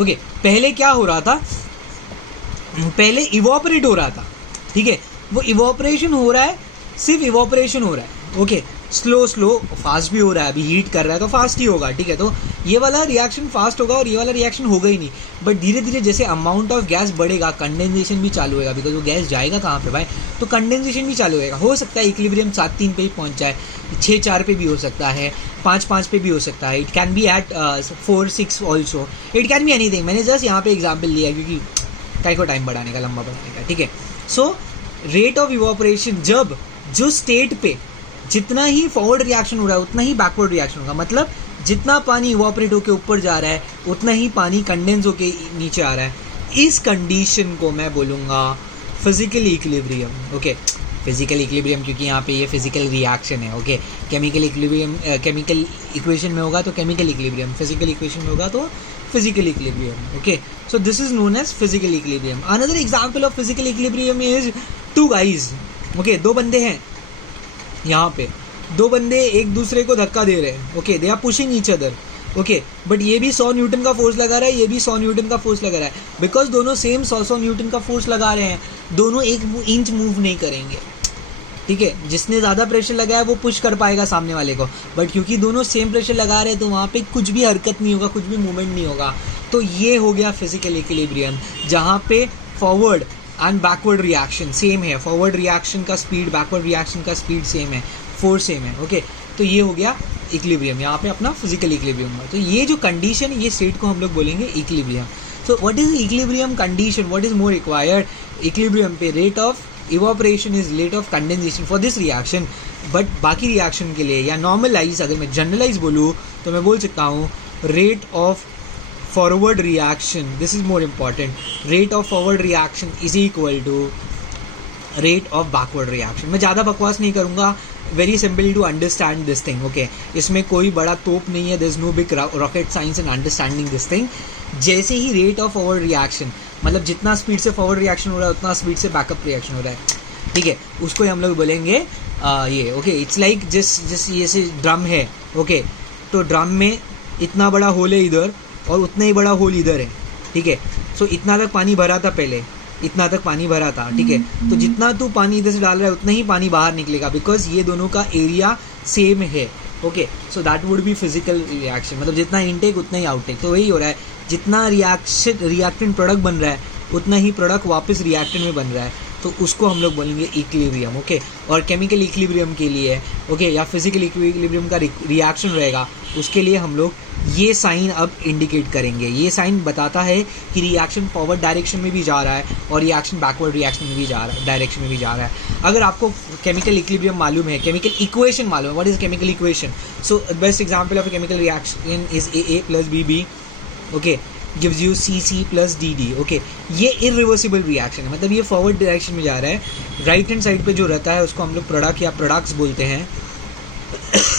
Okay, पहले क्या हो रहा था, पहले इवोपरेट हो रहा था, ठीक है, वो इवोपरेशन हो रहा है, सिर्फ इवोपरेशन हो रहा है, ओके, स्लो फास्ट भी हो रहा है, अभी हीट कर रहा है तो फास्ट ही होगा, ठीक है, तो ये वाला रिएक्शन फास्ट होगा और ये वाला रिएक्शन होगा ही नहीं, बट धीरे धीरे जैसे अमाउंट ऑफ गैस बढ़ेगा कंडेंसेशन भी चालू होगा, बिकॉज वो गैस जाएगा कहाँ पे भाई, तो कंडेंसेशन भी चालू होगा। हो सकता है इक्विलिब्रियम 7-3 पे ही पहुंच जाए, 6-4 पे भी हो सकता है, 5-5 पे भी हो सकता है, it can be at 4-6 also, it can be anything. मैंने जस्ट यहाँ पे एग्जाम्पल लिया क्योंकि टाइम को टाइम बढ़ाने का, लंबा बढ़ाने का, ठीक है। सो रेट ऑफ इवोपरेशन, जब जो स्टेट पे जितना ही फॉरवर्ड रिएक्शन हो रहा है उतना ही बैकवर्ड रिएक्शन होगा, मतलब जितना पानी इवोपरेट होकर ऊपर जा रहा है उतना ही पानी कंडेंस होकर नीचे आ रहा है। इस कंडीशन को मैं बोलूँगा physical equilibrium, okay, physical equilibrium, क्योंकि यहाँ पे ये फिजिकल रिएक्शन है, okay. Chemical equilibrium chemical equation में होगा तो केमिकल इक्विलिब्रियम, फिजिकल इक्वेशन में होगा तो physical equilibrium, okay. So this is known as physical equilibrium. Another example of physical equilibrium is 2 guys, okay, 2 बंदे हैं यहाँ पे, 2 बंदे एक दूसरे को धक्का दे रहे हैं, okay, they are pushing each other, okay, but ये भी 100 न्यूटन का फोर्स लगा रहा है, ये भी 100 न्यूटन का फोर्स लगा रहा है, बिकॉज दोनों सेम 100 न्यूटन का फोर्स लगा रहे हैं, दोनों 1 इंच मूव नहीं करेंगे, ठीक है। जिसने ज़्यादा प्रेशर लगाया वो पुश कर पाएगा सामने वाले को, बट क्योंकि दोनों सेम प्रेशर लगा रहे हैं तो वहाँ पे कुछ भी हरकत नहीं होगा, कुछ भी मूवमेंट नहीं होगा। तो ये हो गया फिजिकल इक्विलिब्रियम, जहाँ पे forward and backward reaction same है, फॉरवर्ड रिएक्शन का स्पीड, बैकवर्ड रिएक्शन का स्पीड सेम है, फोर्स सेम है, ओके। तो ये हो गया इक्विलिब्रियम, यहाँ पे अपना फिजिकल इक्विलिब्रियम हुआ। तो ये जो कंडीशन है, ये स्टेट को हम लोग बोलेंगे equilibrium. So what is equilibrium condition, what is more required equilibrium पे? Rate of evaporation is rate of condensation for this reaction, but बाकी रिएक्शन के लिए या नॉर्मलाइज, अगर मैं जनरलाइज बोलूँ तो मैं बोल सकता हूँ rate of forward reaction, this is more important, rate of forward reaction is equal to rate of backward reaction. मैं ज़्यादा बकवास नहीं करूँगा, very simple to understand this thing, okay. इसमें कोई बड़ा तोप नहीं है, there is no big rocket science in understanding this thing. जैसे ही रेट ऑफ फॉरवर्ड रिएक्शन, मतलब जितना स्पीड से फॉरवर्ड रिएक्शन हो रहा है उतना स्पीड से बैकअप रिएक्शन हो रहा है, ठीक है, उसको हम लोग बोलेंगे ये, ओके। इट्स लाइक जिस ये से ड्रम है, ओके, तो ड्रम में इतना बड़ा होल है इधर और उतना ही बड़ा होल इधर है, ठीक है। सो इतना तक पानी भरा था पहले, इतना तक पानी भरा था, ठीक है, तो जितना तू पानी इधर से डाल रहा है उतना ही पानी बाहर निकलेगा, बिकॉज ये दोनों का एरिया सेम है, okay. So that would be physical reaction, मतलब जितना इनटेक उतना ही आउटटेक। तो वही हो रहा है, जितना रिएक्टेंट प्रोडक्ट बन रहा है उतना ही प्रोडक्ट वापस रिएक्टेंट में बन रहा है, तो उसको हम लोग बोलेंगे इक्विलिब्रियम, ओके। और केमिकल इक्विलिब्रियम के लिए, ओके, या फिजिकल इक्विलिब्रियम का रिएक्शन रहेगा, उसके लिए हम लोग ये साइन अब इंडिकेट करेंगे। ये साइन बताता है कि रिएक्शन फॉरवर्ड डायरेक्शन में भी जा रहा है और रिएक्शन बैकवर्ड रिएक्शन में भी जा रहा है, डायरेक्शन में भी जा रहा है। अगर आपको केमिकल इक्विलिब्रियम मालूम है, केमिकल इक्वेशन मालूम है, what is chemical equation? So best example of chemical reaction is AA + BB, okay, gives you CC + DD, okay. ये इरिवर्सिबल रिएक्शन है, मतलब ये फॉरवर्ड डायरेक्शन में जा रहा है। राइट हैंड साइड पे जो रहता है उसको हम लोग प्रोडक्ट या प्रोडक्ट्स बोलते हैं,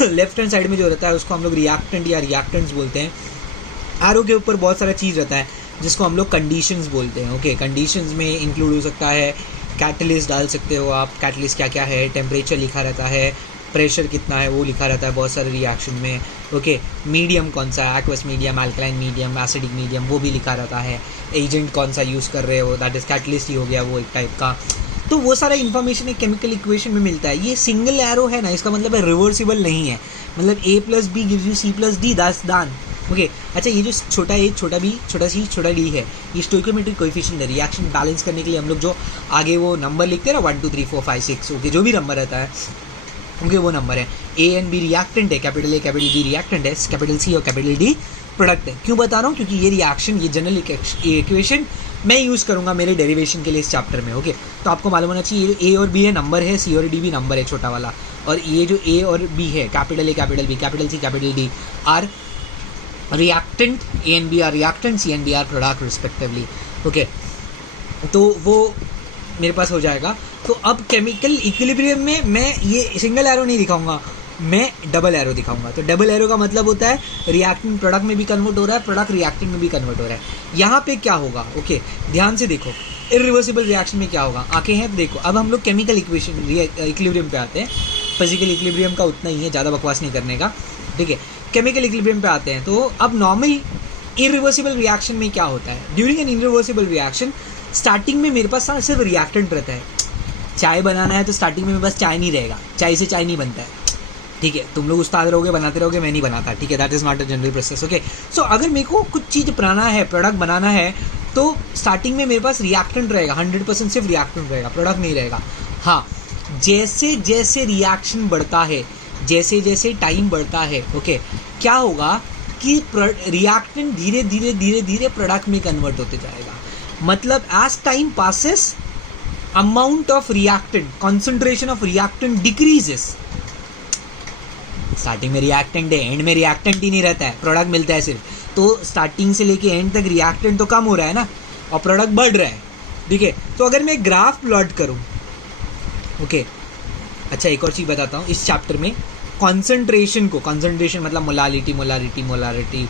लेफ्ट हैंड साइड में जो रहता है उसको हम लोग रिएक्टेंट या रिएक्टेंट्स बोलते हैं। एरो के ऊपर बहुत सारा चीज़ रहता है जिसको हम लोग कंडीशंस बोलते हैं, ओके। कंडीशंस में इंक्लूड हो सकता है कैटलिस्ट डाल सकते हो आप, कैटलिस्ट क्या क्या है, टेम्परेचर लिखा रहता है, प्रेशर कितना है वो लिखा रहता है बहुत सारे रिएक्शन में, ओके। मीडियम कौन सा है, aqueous medium, alkaline medium, acidic medium, वो भी लिखा रहता है। एजेंट कौन सा यूज़ कर रहे हो, दैट इज़ कैटलिस्ट ही हो गया वो एक टाइप का। तो वो सारा इन्फॉर्मेशन एक केमिकल इक्वेशन में मिलता है। ये सिंगल एरो है ना, इसका मतलब है रिवर्सिबल नहीं है, मतलब A + B gives you C + D, that's done, okay. अच्छा, ये जो छोटा A, छोटा B, छोटा C, छोटा D है, ये स्टोइकोमेट्रिक कोएफिशिएंट है। रिएक्शन बैलेंस करने के लिए हम लोग जो आगे वो नंबर लिखते हैं ना, 1 2 3 4 5 6, ओके, जो भी नंबर रहता है, ओके, वो नंबर है। A and B रिएक्टेंट है, capital A capital B reactant है, कैपिटल C और कैपिटल D प्रोडक्ट है। क्यों बता रहा हूँ? क्योंकि ये रिएक्शन, ये जनरल इक्वेशन मैं यूज़ करूँगा मेरे डेरिवेशन के लिए इस चैप्टर में, ओके। तो आपको मालूम होना चाहिए A और B है नंबर है, C और D भी नंबर है छोटा वाला, और ये जो A और B है, capital A capital B capital C capital D are reactant, A and B are reactant, C and D are product respectively, okay. तो वो मेरे पास हो जाएगा। तो अब केमिकल इक्विलिब्रियम में मैं ये सिंगल एरो नहीं दिखाऊंगा, मैं डबल एरो दिखाऊंगा। तो डबल एरो का मतलब होता है रिएक्टेंट प्रोडक्ट में भी कन्वर्ट हो रहा है, प्रोडक्ट रिएक्टेंट में भी कन्वर्ट हो रहा है। यहाँ पे क्या होगा, ओके, ध्यान से देखो, इरिवर्सिबल रिएक्शन में क्या होगा, आंखें हैं तो देखो। अब हम लोग केमिकल इक्वेशन इक्विलिब्रियम पे आते हैं, फिजिकल इक्विलिब्रियम का उतना ही है, ज़्यादा बकवास नहीं करने का, ठीक है। केमिकल इक्विलिब्रियम पे आते हैं। तो अब नॉर्मल इरिवर्सिबल रिएक्शन में क्या होता है, during an irreversible reaction starting में मेरे पास सिर्फ रिएक्टेंट रहता है. चाय बनाना है तो स्टार्टिंग में बस चाय नहीं रहेगा, चाय से चाय नहीं बनता है. ठीक है, तुम लोग उस्ताद रहोगे, बनाते रहोगे, मैं नहीं बनाता. ठीक है, that is not a general process. Okay, so अगर मेरे को कुछ चीज़ बनाना है, प्रोडक्ट बनाना है, तो स्टार्टिंग में मेरे पास रिएक्टेंट रहेगा, 100% सिर्फ रिएक्टेंट रहेगा, प्रोडक्ट नहीं रहेगा. हाँ, जैसे जैसे रिएक्शन बढ़ता है, जैसे जैसे टाइम बढ़ता है, ओके, क्या होगा कि रिएक्टेंट धीरे धीरे धीरे धीरे प्रोडक्ट में कन्वर्ट होते जाएगा. मतलब as time passes amount of reactant, concentration of reactant decreases. Starting में रिएक्टेंट है, एंड में रिएक्टेंट ही नहीं रहता है, प्रोडक्ट मिलता है सिर्फ. तो स्टार्टिंग से लेके एंड तक रिएक्टेंट तो कम हो रहा है ना, और प्रोडक्ट बढ़ रहा है. ठीक है, तो अगर मैं ग्राफ प्लॉट करूं, ओके, अच्छा एक और चीज़ बताता हूँ. इस चैप्टर में कॉन्सेंट्रेशन को, कॉन्सेंट्रेशन मतलब molality molarity molarity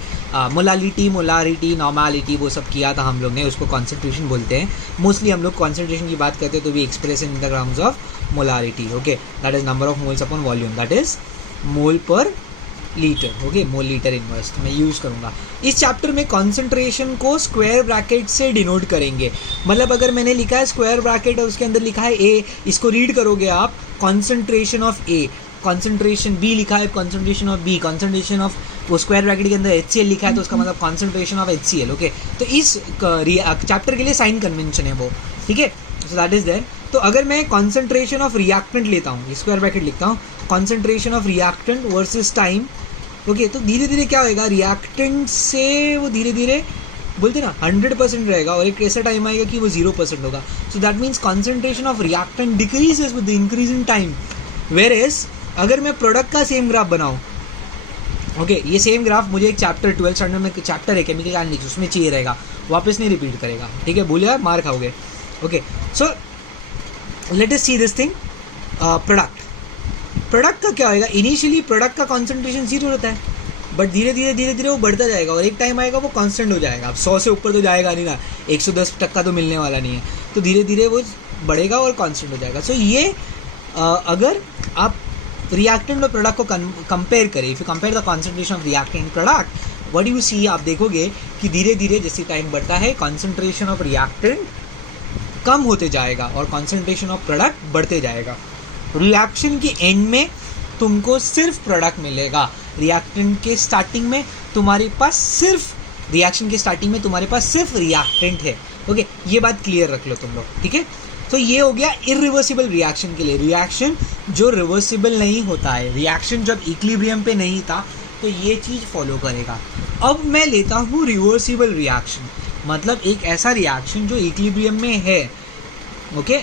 molality molarity normality, वो सब किया था हम लोग ने, उसको कॉन्सेंट्रेशन बोलते हैं. मोस्टली हम लोग कॉन्सेंट्रेशन की बात करते हैं तो we express in the terms of molarity. Okay, that is number of moles upon volume, that is mole per litre. Okay, mole litre inverse मैं यूज़ करूँगा. इस चैप्टर में कॉन्सेंट्रेशन को स्क्वायर ब्रैकेट से डिनोट करेंगे. मतलब अगर मैंने लिखा है स्क्वायर ब्रैकेट और उसके अंदर लिखा है ए, इसको रीड करोगे आप concentration of A, concentration B लिखा है concentration of B, concentration of वो स्क्वायर ब्रैकेट के अंदर HCl लिखा है तो उसका मतलब कॉन्सेंट्रेशन ऑफ HCl. ओके, तो इस चैप्टर के लिए साइन कन्वेंशन है वो. ठीक है, सो दैट इज देयर. तो अगर मैं कॉन्सेंट्रेशन ऑफ रिएक्टेंट लेता हूँ, स्क्वायर ब्रैकेट लिखता हूँ, concentration of reactant versus time. Okay, तो धीरे धीरे क्या होएगा, रिएक्टेंट से वो धीरे धीरे बोलते ना 100% रहेगा और एक ऐसा टाइम आएगा कि वो 0% होगा. So that means concentration of reactant decreases with the increase in time. Whereas अगर मैं प्रोडक्ट का सेम ग्राफ बनाऊँ, ओके, ये सेम ग्राफ मुझे एक चैप्टर 12th स्टैंडर्ड में चैप्टर है केमिकल एनालिसिस, उसमें चाहिए रहेगा, वापस नहीं रिपीट करेगा. ठीक है, बोलिए मार खाओगे. Okay, so let us see this thing. Product का क्या होएगा, इनिशियली प्रोडक्ट का कॉन्सेंट्रेशन 0 रहता है, बट धीरे धीरे वो बढ़ता जाएगा और एक टाइम आएगा वो कांस्टेंट हो जाएगा. अब 100 से ऊपर तो जाएगा नहीं ना, 110% तो मिलने वाला नहीं है, तो धीरे धीरे वो बढ़ेगा और कांस्टेंट हो जाएगा. सो ये अगर आप रिएक्टेंट और प्रोडक्ट को कंपेयर करें, if you compare the concentration of reactant product, what you see, आप देखोगे कि धीरे धीरे जैसे टाइम बढ़ता है कॉन्सेंट्रेशन ऑफ रिएक्टेंट कम होते जाएगा और कॉन्सेंट्रेशन ऑफ प्रोडक्ट बढ़ते जाएगा. रिएक्शन के एंड में तुमको सिर्फ प्रोडक्ट मिलेगा. रिएक्टेंट के स्टार्टिंग में तुम्हारे पास सिर्फ रिएक्शन के स्टार्टिंग में तुम्हारे पास सिर्फ रिएक्टेंट है. ओके, ये बात क्लियर रख लो तुम लोग. ठीक है, तो ये हो गया इरिवर्सिबल रिएक्शन के लिए. रिएक्शन जो रिवर्सिबल नहीं होता है, रिएक्शन जब इक्विलिब्रियम पे नहीं था तो ये चीज़ फॉलो करेगा. अब मैं लेता हूँ रिवर्सिबल रिएक्शन, मतलब एक ऐसा रिएक्शन जो इक्विलिब्रियम में है. Okay,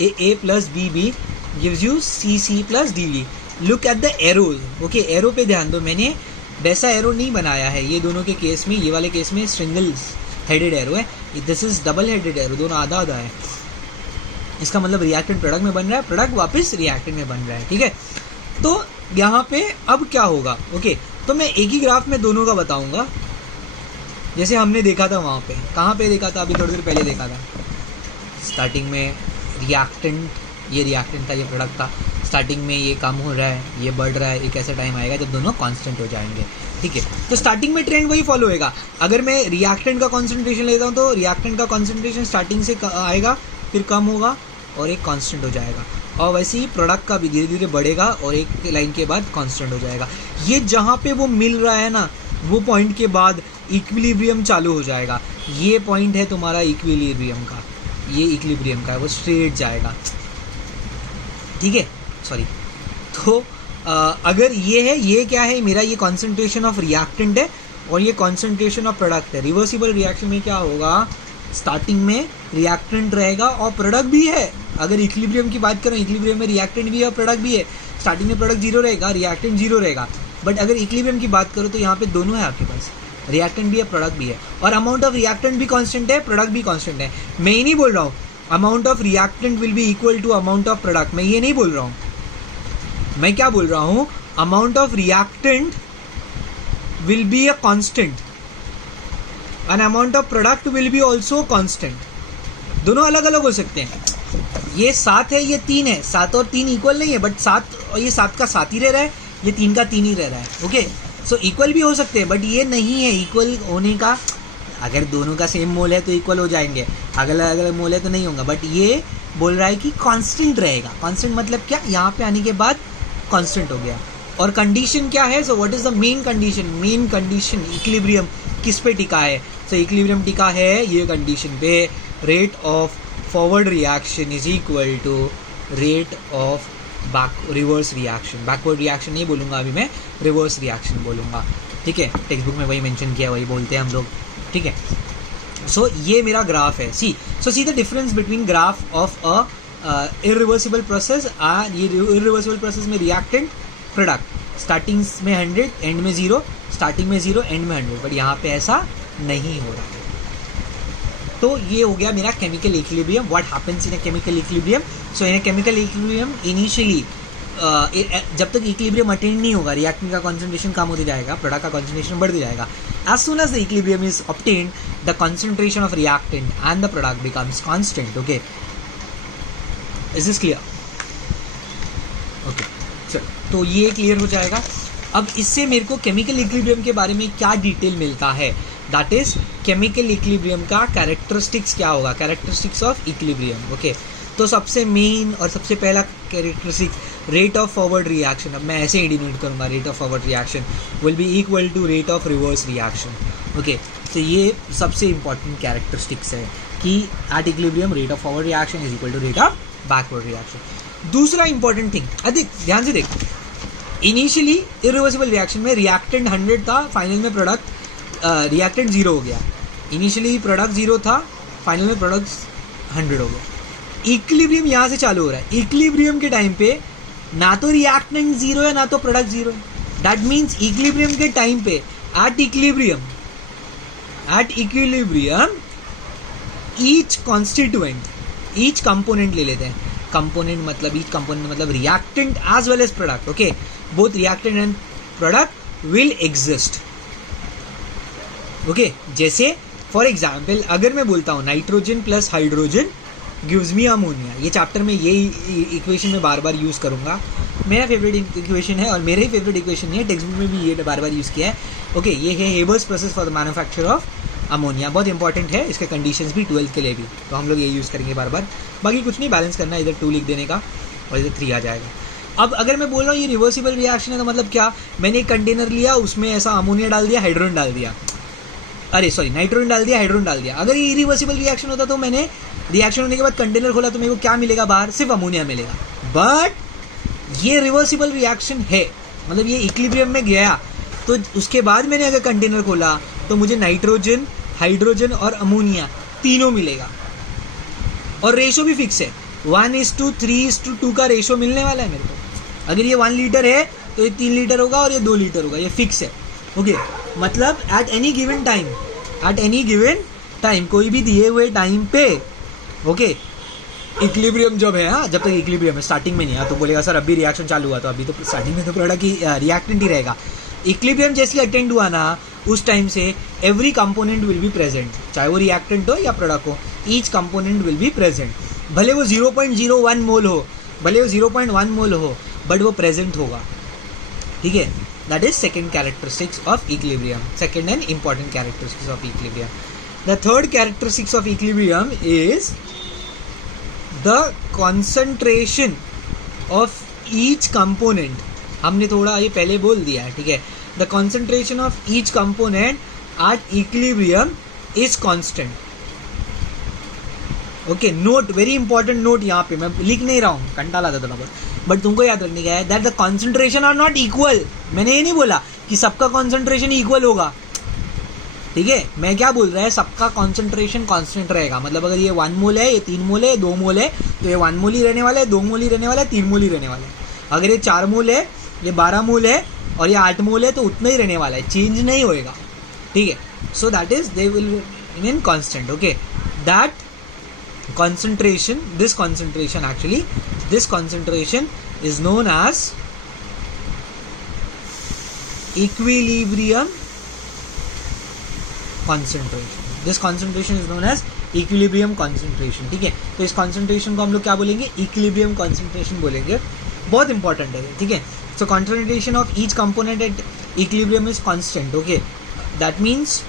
A plus B gives you C plus DV. Look at the arrows. Okay, arrow पे ध्यान दो, मैंने वैसा एरो नहीं बनाया है. ये दोनों के केस में, ये वाले केस में सिंगल हेडेड एरो है, this is double headed arrow, दोनों आधा आधा है. इसका मतलब रिएक्टेंट प्रोडक्ट में बन रहा है, प्रोडक्ट वापस रिएक्टेंट में बन रहा है. ठीक है, तो यहाँ पे अब क्या होगा. ओके, तो मैं एक ही ग्राफ में दोनों का बताऊंगा, जैसे हमने देखा था वहाँ पे. कहाँ पे देखा था, अभी थोड़ी देर पहले देखा था. स्टार्टिंग में रिएक्टेंट, ये रिएक्टेंट था, ये प्रोडक्ट था. स्टार्टिंग में ये कम हो रहा है, ये बढ़ रहा है, एक ऐसा टाइम आएगा जब दोनों कांस्टेंट हो जाएंगे. ठीक है, तो स्टार्टिंग में ट्रेंड वही फॉलो होएगा. अगर मैं रिएक्टेंट का कॉन्सेंट्रेशन लेता हूँ तो रिएक्टेंट का कॉन्सेंट्रेशन स्टार्टिंग से आएगा, फिर कम होगा और एक कांस्टेंट हो जाएगा. और वैसे ही प्रोडक्ट का भी धीरे धीरे बढ़ेगा और एक लाइन के बाद कांस्टेंट हो जाएगा. ये जहाँ पे वो मिल रहा है ना, वो पॉइंट के बाद इक्विलिब्रियम चालू हो जाएगा. ये पॉइंट है तुम्हारा इक्विलिब्रियम का, ये इक्विलिब्रियम का है, वो स्ट्रेट जाएगा. ठीक है, सॉरी. तो अगर ये है, ये क्या है मेरा, ये कॉन्सेंट्रेशन ऑफ रिएक्टेंट है और ये कॉन्सेंट्रेशन ऑफ प्रोडक्ट है. रिवर्सिबल रिएक्शन में क्या होगा, स्टार्टिंग में रिएक्टेंट रहेगा और प्रोडक्ट भी है. अगर इक्विलिब्रियम की बात करें, इक्विलिब्रियम में रिएक्टेंट भी है और प्रोडक्ट भी है. स्टार्टिंग में प्रोडक्ट 0 रहेगा, रिएक्टेंट 0 रहेगा. बट अगर इक्विलिब्रियम की बात करो तो यहाँ पे दोनों है आपके पास, रिएक्टेंट भी है, प्रोडक्ट भी है. और अमाउंट ऑफ रिएक्टेंट भी कांस्टेंट है, प्रोडक्ट भी कांस्टेंट है. मैं ही नहीं बोल रहा हूँ amount of reactant will be equal to amount of product, मैं ये नहीं बोल रहा हूँ. मैं क्या बोल रहा हूँ, amount of reactant will be a constant and amount of product will be also constant. दोनों अलग अलग हो सकते हैं. ये 7 है, ये 3 है. 7 और 3 इक्वल नहीं है, बट 7 और ये 7 का 7 ही रह रहा है, ये 3 का 3 ही रह रहा है. ओके, सो इक्वल भी हो सकते हैं, बट ये नहीं है इक्वल होने का। अगर दोनों का सेम मोल है तो इक्वल हो जाएंगे, अलग अलग मोल है तो नहीं होगा। बट ये बोल रहा है कि कांस्टेंट रहेगा। कांस्टेंट मतलब क्या, यहाँ पे आने के बाद कांस्टेंट हो गया। और कंडीशन क्या है, सो what is the main condition? Main condition equilibrium किस पे टिका है? सो इक्विलिब्रियम टिका है ये कंडीशन पे, rate of forward reaction is equal to rate of reverse reaction. Backward reaction नहीं बोलूँगा अभी मैं, रिवर्स रिएक्शन बोलूँगा, ठीक है। टेक्स्ट बुक में वही मेंशन किया, वही बोलते हैं हम लोग, ठीक है। सो ये मेरा ग्राफ है, see the difference between graph of a irreversible process. ये इरिवर्सिबल प्रोसेस में रिएक्टेंट प्रोडक्ट स्टार्टिंग में 100, एंड में 0, स्टार्टिंग में 0, एंड में 100, बट यहाँ पे ऐसा नहीं हो रहा है। तो ये हो गया मेरा chemical equilibrium. What happens in a chemical equilibrium? So in a chemical equilibrium initially जब तक इक्विलिब्रियम अटेंड नहीं होगा, रिएक्टेंट का कॉन्सेंट्रेशन कम होते जाएगा, प्रोडक्ट का कॉन्सेंट्रेशन बढ़ते जाएगा। As soon as the equilibrium is obtained, the concentration of reactant and the product becomes constant. Okay, is this clear? Okay, चलो, तो ये क्लियर हो जाएगा। अब इससे मेरे को केमिकल इक्विलिब्रियम के बारे में क्या डिटेल मिलता है, दैट इज केमिकल इक्विलिब्रियम का कैरेक्टरिस्टिक्स क्या होगा, कैरेक्टरिस्टिक्स ऑफ इक्विलिब्रियम। ओके, तो सबसे मेन और सबसे पहला characteristics, rate of forward reaction. अब मैं ऐसे ही डिनोट करूंगा, rate of forward reaction will be equal to rate of reverse reaction. Okay, तो ये सबसे इंपॉर्टेंट कैरेक्टरिस्टिक्स है कि at equilibrium rate of forward reaction is equal to rate of backward reaction. दूसरा इंपॉर्टेंट थिंग, अधिक ध्यान से देख, इनिशियली इरिवर्सिबल रिएक्शन में रिएक्टेंट 100 था, फाइनल में प्रोडक्ट रिएक्टेंट 0 हो गया। इनिशियली प्रोडक्ट 0 था, फाइनल में प्रोडक्ट 100 हो गया। इक्विलिब्रियम यहाँ से चालू हो रहा है। इक्विलिब्रियम के टाइम पे ना तो रिएक्टेंट 0 है ना तो प्रोडक्ट 0 है। दैट मीन्स इक्विलिब्रियम के टाइम पे at equilibrium each constituent, each component ले लेते हैं, कंपोनेंट मतलब ईच कंपोनेंट मतलब reactant as well as product. Okay, both reactant and product will exist. Okay, जैसे फॉर एग्जाम्पल अगर मैं बोलता हूँ nitrogen plus hydrogen gives me ammonia, ये चैप्टर में यही इक्वेशन में बार बार यूज़ करूँगा, मेरा फेवरेट इक्वेशन है और मेरा ही फेवरेट इक्वेशन है, टेक्स्ट बुक में भी ये बार बार यूज़ किया है। ओके, ये है Haber's process for the manufacture of ammonia, बहुत इंपॉर्टेंट है, इसके कंडीशंस भी 12th के लिए भी, तो हम लोग ये यूज़ करेंगे बार बार। बाकी कुछ नहीं, बैलेंस करना है, इधर 2 लिख देने का और इधर 3 आ जाएगा। अब अगर मैं बोल रहा हूँ ये रिवर्सिबल रिएक्शन है, तो मतलब क्या, मैंने एक कंटेनर लिया, उसमें ऐसा अमोनिया डाल दिया, हाइड्रोजन डाल दिया, अरे सॉरी नाइट्रोजन डाल दिया, हाइड्रोजन डाल दिया। अगर ये इरिवर्सिबल रिएक्शन होता तो मैंने रिएक्शन होने के बाद कंटेनर खोला तो मेरे को क्या मिलेगा, बाहर सिर्फ अमोनिया मिलेगा। बट ये रिवर्सिबल रिएक्शन है, मतलब ये इक्विलिब्रियम में गया तो उसके बाद मैंने अगर कंटेनर खोला तो मुझे नाइट्रोजन, हाइड्रोजन और अमोनिया तीनों मिलेगा। और रेशो भी फिक्स है, 1:3:2 का रेशो मिलने वाला है मेरे को। अगर ये 1 लीटर है तो ये 3 लीटर होगा और ये 2 लीटर होगा, ये फिक्स है। ओके, मतलब एट एनी गिवन टाइम कोई भी दिए हुए टाइम पे, ओके, इक्विलिब्रियम जब है, हाँ, जब तक इक्विलिब्रियम है, स्टार्टिंग में नहीं है तो बोलेगा सर अभी रिएक्शन चालू हुआ, तो अभी तो स्टार्टिंग में तो प्रोडक्ट की रिएक्टेंट ही रहेगा। इक्विलिब्रियम जैसे अटेंड हुआ ना, उस टाइम से every component will be present, चाहे वो रिएक्टेंट हो या प्रोडक्ट हो, each component will be present. भले वो 0.01 मोल हो, भले वो 0.1 मोल हो, बट वो प्रेजेंट होगा, ठीक है। That is second characteristics of equilibrium, second and important characteristics of equilibrium. The third characteristics of equilibrium is the concentration of each component. हमने थोड़ा ये पहले बोल दिया है, ठीक है। The concentration of each component at equilibrium is constant. Okay, note, very important note, यहाँ पे मैं लिख नहीं रहा हूँ, कंटाला था थोड़ा बहुत, बट तुमको याद रखने का है that the concentration are not equal. मैंने ये नहीं बोला कि सबका कॉन्सेंट्रेशन इक्वल होगा, ठीक है। मैं क्या बोल रहा है, सबका कॉन्सेंट्रेशन कांस्टेंट रहेगा। मतलब अगर ये 1 मोल है, ये 3 मोल है, 2 मोल है, तो ये 1 मोल ही रहने वाला है, 2 मोल ही रहने वाला है, 3 मोल ही रहने वाला है। अगर ये 4 मोल है, ये 12 मोल है और ये 8 मोल है, तो उतना ही रहने वाला है, चेंज नहीं होएगा, ठीक है। So that is they will remain constant. Okay, that concentration, this concentration is known as equilibrium concentration. This concentration is known as equilibrium concentration, ठीक है। तो इस concentration को हम लोग क्या बोलेंगे, equilibrium concentration बोलेंगे, बहुत इंपॉर्टेंट है, ठीक है। So concentration of each component at equilibrium is constant, okay, that means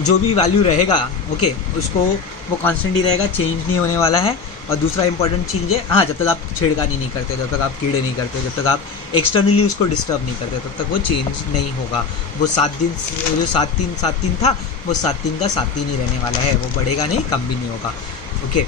जो भी वैल्यू रहेगा, ओके, उसको वो कांस्टेंट ही रहेगा, चेंज नहीं होने वाला है। और दूसरा इंपॉर्टेंट चीज़ है, हाँ, जब तक आप छेड़खानी नहीं करते, जब तक आप कीड़े नहीं करते, जब तक आप एक्सटर्नली उसको डिस्टर्ब नहीं करते, तब तक वो चेंज नहीं होगा। वो 7 दिन, जो 7-3 था, वो 7 दिन का 7 दिन ही रहने वाला है, वो बढ़ेगा नहीं, कम भी नहीं होगा, okay.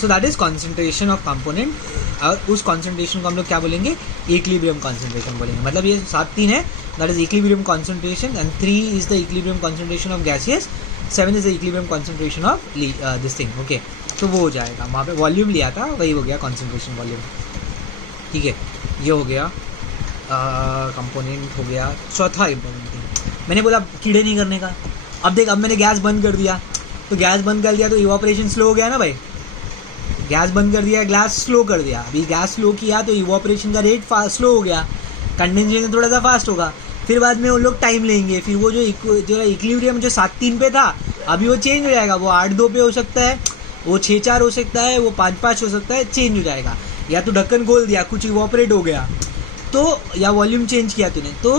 So that is concentration of component, और उस कॉन्सेंट्रेशन को हम लोग क्या बोलेंगे, इक्विलिब्रियम कॉन्सेंट्रेशन बोलेंगे। मतलब ये 7-3 है, that is equilibrium concentration, and 3 is the equilibrium concentration of gaseous, 7 is the equilibrium concentration of this thing, okay. तो वो हो जाएगा, वहाँ पे वॉल्यूम लिया था, वही हो गया कॉन्सेंट्रेशन वॉल्यूम, ठीक है। ये हो गया कंपोनेंट, हो गया। चौथा इंपॉर्टेंट थिंग, मैंने बोला कीड़े नहीं करने का। अब देख, अब मैंने गैस बंद कर दिया, तो गैस बंद कर दिया तो इवोपरेशन स्लो हो गया ना भाई। गैस बंद कर दिया, ग्लास स्लो कर दिया, अभी गैस स्लो किया तो इवोपरेशन का रेट स्लो हो गया, कंडेंसेशन थोड़ा सा फास्ट होगा, फिर बाद में वो लोग टाइम लेंगे, फिर वो जो इक्विलिब्रियम जो 7-3 पे था, अभी वो चेंज हो जाएगा, वो 8-2 पे हो सकता है, वो 6-4 हो सकता है, वो 5-5 हो सकता है, चेंज हो जाएगा। या तो ढक्कन खोल दिया, कुछ इवोपरेट हो गया, तो या वॉल्यूम चेंज किया तूने, तो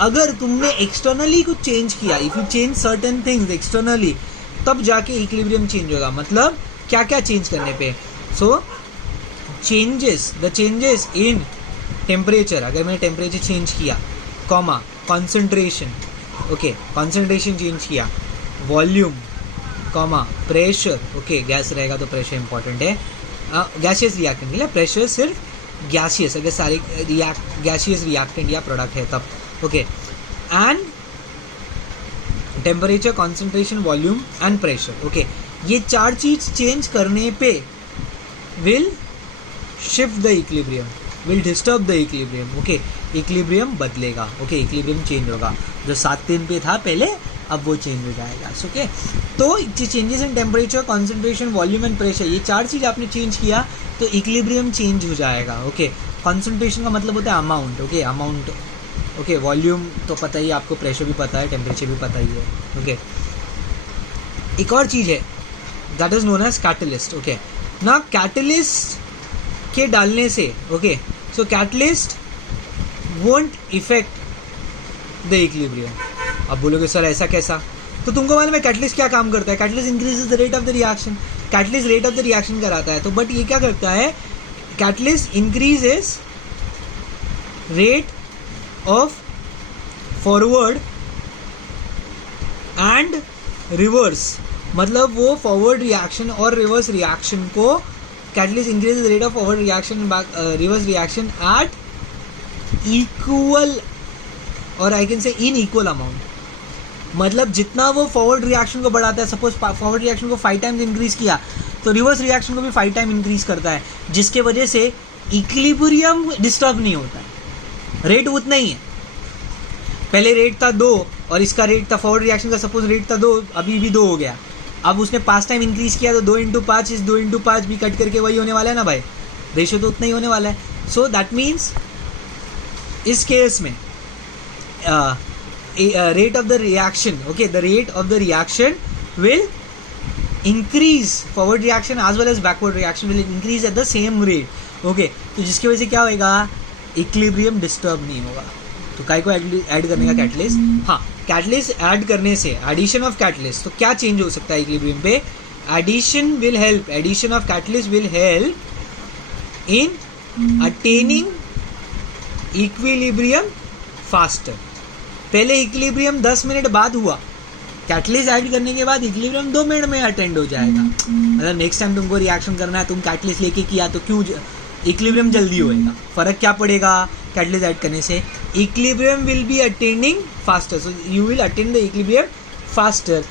अगर तुमने एक्सटर्नली कुछ चेंज किया, if you change certain things externally, तब जाके इक्विलिब्रियम चेंज होगा। मतलब क्या क्या चेंज करने पे, so the changes in temperature, अगर मैंने टेम्परेचर चेंज किया, comma, concentration, okay, concentration change किया, volume, comma, pressure, okay, gas रहेगा तो प्रेशर इंपॉर्टेंट है, गैसियस रिएक्टेंट, मतलब प्रेशर सिर्फ गैसियस, अगर सारे गैसियस रिएक्टेंट या प्रोडक्ट है तब, okay, and temperature, concentration, volume and pressure, okay, ये 4 चीज चेंज करने पे will shift the equilibrium, will disturb the equilibrium, okay, equilibrium बदलेगा, ओके, इक्विलिब्रियम चेंज होगा, जो 7-3 पे था पहले, अब वो चेंज हो जाएगा, ओके। तो changes in temperature, concentration, volume and pressure, ये 4 चीज़ आपने चेंज किया तो इक्विलिब्रियम चेंज हो जाएगा, ओके। कॉन्सेंट्रेशन का मतलब होता है amount, okay, amount, okay, volume तो पता ही आपको, प्रेशर भी पता है, टेम्परेचर भी पता ही है, ओके। एक और चीज़ है, that is known as catalyst, okay ना। कैटलिस्ट के डालने से, okay, so catalyst won't effect the equilibrium. अब बोलोगे सर ऐसा कैसा, तो तुमको मालूम है कैटलिस्ट क्या काम करता है, catalyst increases the rate of the reaction, catalyst rate of the reaction कराता है, तो बट ये क्या करता है, catalyst increases rate of forward and reverse, मतलब वो फॉरवर्ड रिएक्शन और रिवर्स रिएक्शन को, catalyst increases rate of forward reaction, reverse reaction at equal और I can say in equal amount. मतलब जितना वो फॉरवर्ड रिएक्शन को बढ़ाता है, सपोज फॉरवर्ड रिएक्शन को 5 टाइम्स इंक्रीज किया, तो रिवर्स रिएक्शन को भी 5 टाइम इंक्रीज करता है, जिसके वजह से इक्विलिब्रियम डिस्टर्ब नहीं होता है। रेट उतना ही है, पहले रेट था 2 और इसका रेट था, फॉरवर्ड रिएक्शन का सपोज रेट था 2, अभी भी 2 हो गया, अब उसने 5 टाइम इंक्रीज किया तो 2 × 5, इस 2 × 5 भी कट करके वही होने वाला है ना भाई, रेशियो तो उतना ही होने वाला है। सो दैट मीन्स इस केस में rate of the reaction, okay, the rate of the reaction will increase, forward reaction as well as backward reaction will increase at the same rate, okay, तो जिसकी वजह से क्या होएगा, इक्विलिब्रियम डिस्टर्ब नहीं होगा। तो काय को ऐड करने का कैटलिस्ट, हाँ, कैटलिस्ट ऐड करने से, एडिशन ऑफ कैटलिस्ट, तो क्या चेंज हो सकता है इक्विलिब्रियम पे, addition will help, addition of catalyst will help in attaining equilibrium faster. पहले इक्विलिब्रियम 10 मिनट बाद हुआ, कैटलिस्ट ऐड करने के बाद इक्विलिब्रियम 2 मिनट में अटेंड हो जाएगा। मतलब नेक्स्ट टाइम तुमको रिएक्शन करना है, तुम कैटलिस्ट लेके किया तो क्यों इक्विलिब्रियम जल्दी होएगा। फर्क क्या पड़ेगा कैटलिस्ट ऐड करने से, equilibrium will be attending faster, so you will attend the equilibrium faster,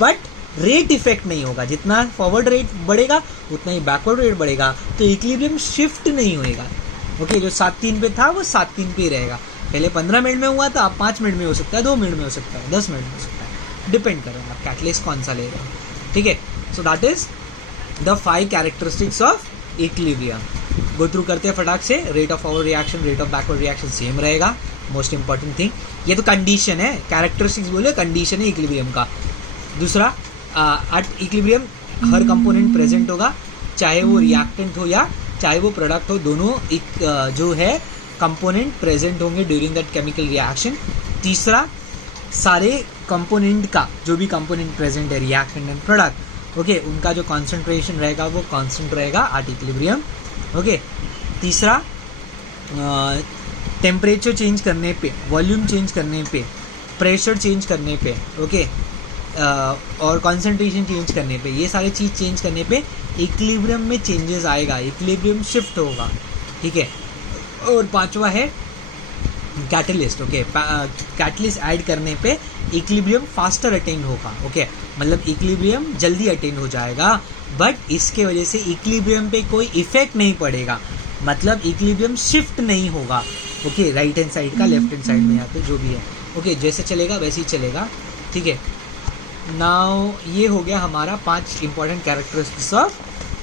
but rate effect नहीं होगा, जितना फॉरवर्ड रेट बढ़ेगा उतना ही बैकवर्ड रेट बढ़ेगा, तो इक्विलिब्रियम शिफ्ट नहीं होएगा, ओके। जो 7-3 पे था वो 7-3 पे ही रहेगा, पहले 15 मिनट में हुआ था, अब 5 मिनट में हो सकता है, 2 मिनट में हो सकता है, 10 मिनट में हो सकता है, डिपेंड कर रहा है आप कैटलिस्ट कौन सा ले रहे हो, ठीक है। So that is the 5 characteristics of equilibrium. Go through करते हैं फटाक से, rate of forward reaction, rate of backward reaction same रहेगा, मोस्ट इंपॉर्टेंट थिंग, ये तो कंडीशन है, कैरेक्टरिस्टिक्स बोले कंडीशन है इक्विलिब्रियम का। दूसरा, at equilibrium her component present होगा, चाहे वो रिएक्टेंट हो या चाहे वो प्रोडक्ट हो, दोनों जो है कंपोनेंट प्रेजेंट होंगे ड्यूरिंग दैट केमिकल रिएक्शन। तीसरा, सारे कंपोनेंट का जो भी कंपोनेंट प्रेजेंट है रिएक्टेंट एंड प्रोडक्ट, ओके, उनका जो कॉन्सेंट्रेशन रहेगा वो कांस्टेंट रहेगा एट इक्विलिब्रियम। ओके, तीसरा, टेम्परेचर चेंज करने पे, वॉल्यूम चेंज करने पे, प्रेशर चेंज करने पे, ओके, और कॉन्सेंट्रेशन चेंज करने पे, ये सारी चीज़ चेंज करने पे इक्विलिब्रियम में चेंजेस आएगा, इक्विलिब्रियम शिफ्ट होगा, ठीक है। और पांचवा है कैटलिस्ट। ओके, कैटलिस्ट ऐड करने पे इक्विलिब्रियम फास्टर अटेन होगा। ओके, मतलब इक्विलिब्रियम जल्दी अटेन हो जाएगा, बट इसके वजह से इक्विलिब्रियम पे कोई इफेक्ट नहीं पड़ेगा, मतलब इक्विलिब्रियम शिफ्ट नहीं होगा। ओके, राइट हैंड साइड का लेफ्ट हैंड साइड में आके जो भी है, ओके, जैसे चलेगा वैसे ही चलेगा, ठीक है। नाउ ये हो गया हमारा 5 इंपॉर्टेंट कैरेक्टरिस्टिक्स ऑफ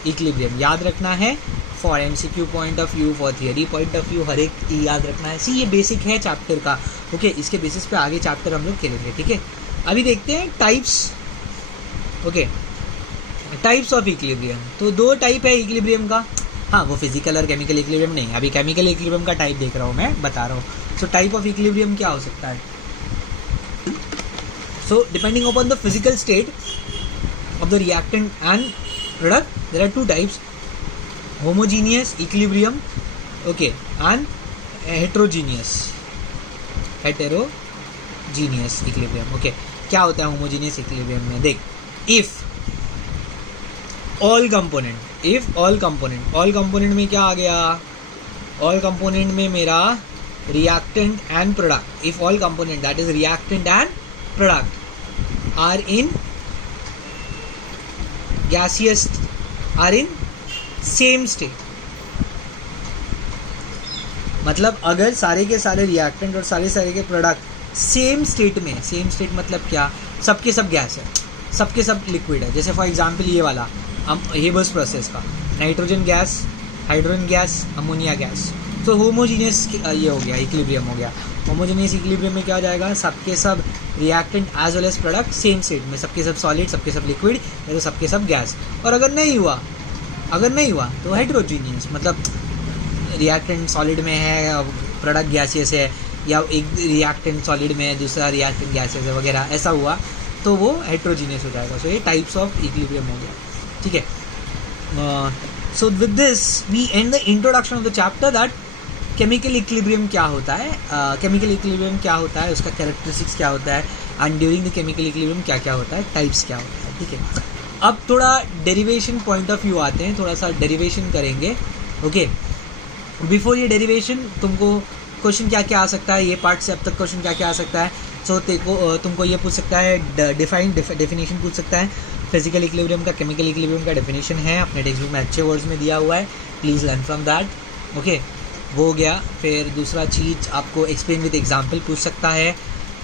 इक्विलिब्रियम। याद रखना है for MCQ point of view, for theory point of view, हर एक याद रखना है। सी, ये बेसिक है चैप्टर का। ओके, इसके बेसिस पे आगे चैप्टर हम लोग खेलेंगे, ठीक है। अभी देखते हैं types. Okay, types of equilibrium. तो 2 टाइप है इक्विलिब्रियम का। हाँ, वो फिजिकल और केमिकल इक्विलिब्रियम नहीं, अभी केमिकल इक्विलिब्रियम का टाइप देख रहा हूँ मैं, बता रहा हूँ। सो टाइप ऑफ इक्विलिब्रियम क्या हो सकता है? So depending upon the physical state of the reactant and product, there are 2 types: homogeneous equilibrium, okay, and heterogeneous equilibrium. Okay, क्या होता है homogeneous equilibrium में? देख, if all component में क्या आ गया? all component में मेरा reactant and product, if all component, that is reactant and product are in gaseous, are in same state, मतलब अगर सारे के सारे रिएक्टेंट और सारे के प्रोडक्ट सेम स्टेट में, सेम स्टेट मतलब क्या? सबके सब गैस है, सबके सब लिक्विड है। जैसे फॉर एग्जांपल ये वाला हेबर्स प्रोसेस का nitrogen gas, hydrogen gas, ammonia gas, तो होमोजीनियस ये हो गया, इक्विलिब्रियम हो गया। होमोजेनियस इक्विलिब्रियम में क्या हो जाएगा? सबके सब reactant as well as product same state में, सबके सब सॉलिड, सबके सब लिक्विड, या तो सबके सब गैस। और अगर नहीं हुआ तो हेटेरोजीनियस, मतलब रिएक्टेंट सॉलिड में है, प्रोडक्ट गैसियस है, या एक रिएक्टेंट सॉलिड में है, दूसरा रिएक्टेंट गैसियस है वगैरह, ऐसा हुआ तो वो हेटेरोजीनियस हो जाएगा। सो ये टाइप्स ऑफ इक्विलिब्रियम हो गया, ठीक है। So with this we end the introduction of the chapter that chemical equilibrium क्या होता है, केमिकल इक्विलिब्रियम क्या होता है, उसका कैरेक्टरिस्टिक्स क्या होता है, and during the chemical equilibrium क्या क्या होता है, टाइप्स क्या होता है, ठीक है। अब थोड़ा डेरिवेशन पॉइंट ऑफ व्यू आते हैं, थोड़ा सा डेरिवेशन करेंगे। ओके, बिफोर ये डेरिवेशन तुमको क्वेश्चन क्या क्या आ सकता है, ये पार्ट से अब तक क्वेश्चन क्या क्या आ सकता है। सो तुमको ये पूछ सकता है, डेफिनेशन पूछ सकता है फिजिकल इक्विलिब्रियम का, केमिकल इक्विलिब्रियम का डेफिनेशन है अपने टेक्स्ट बुक में अच्छे वर्ड्स में दिया हुआ है, please learn from that. Okay, वो हो गया। फिर दूसरा चीज़ आपको एक्सप्लेन विद एग्जांपल पूछ सकता है।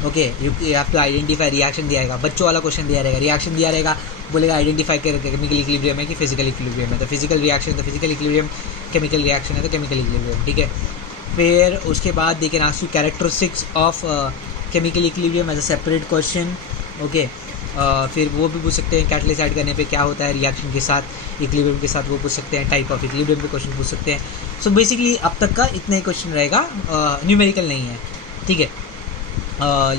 Okay, you have to identify, reaction दिया रहेगा, बच्चों वाला क्वेश्चन दिया रहेगा, रिएक्शन दिया रहेगा, बोलेगा आइडेंटिफाई कर केमिकल इक्विलिब्रियम है कि फिजिकल इक्विलिब्रियम है, तो फिजिकल रिएक्शन तो फिजिकल इक्विलिब्रियम, केमिकल रिएक्शन है तो केमिकल इक्विलिब्रियम, ठीक है। फिर उसके बाद they can ask you characteristics of chemical equilibrium as a separate question. Okay, फिर वो भी पूछ सकते हैं कैटलिस्ट ऐड करने पे क्या होता है रिएक्शन के साथ, इक्विलिब्रियम के साथ, वो पूछ सकते हैं। टाइप ऑफ इक्विलिब्रियम पे क्वेश्चन पूछ सकते हैं। सो बेसिकली अब तक का इतना ही क्वेश्चन रहेगा, न्यूमेरिकल नहीं है, ठीक है।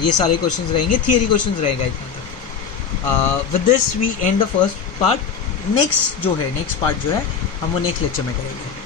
ये सारे क्वेश्चंस रहेंगे, थियरी क्वेश्चंस रहेगा इतना तक। With this we end the first part. Next part जो है हम वो नेक्स्ट लेक्चर में करेंगे।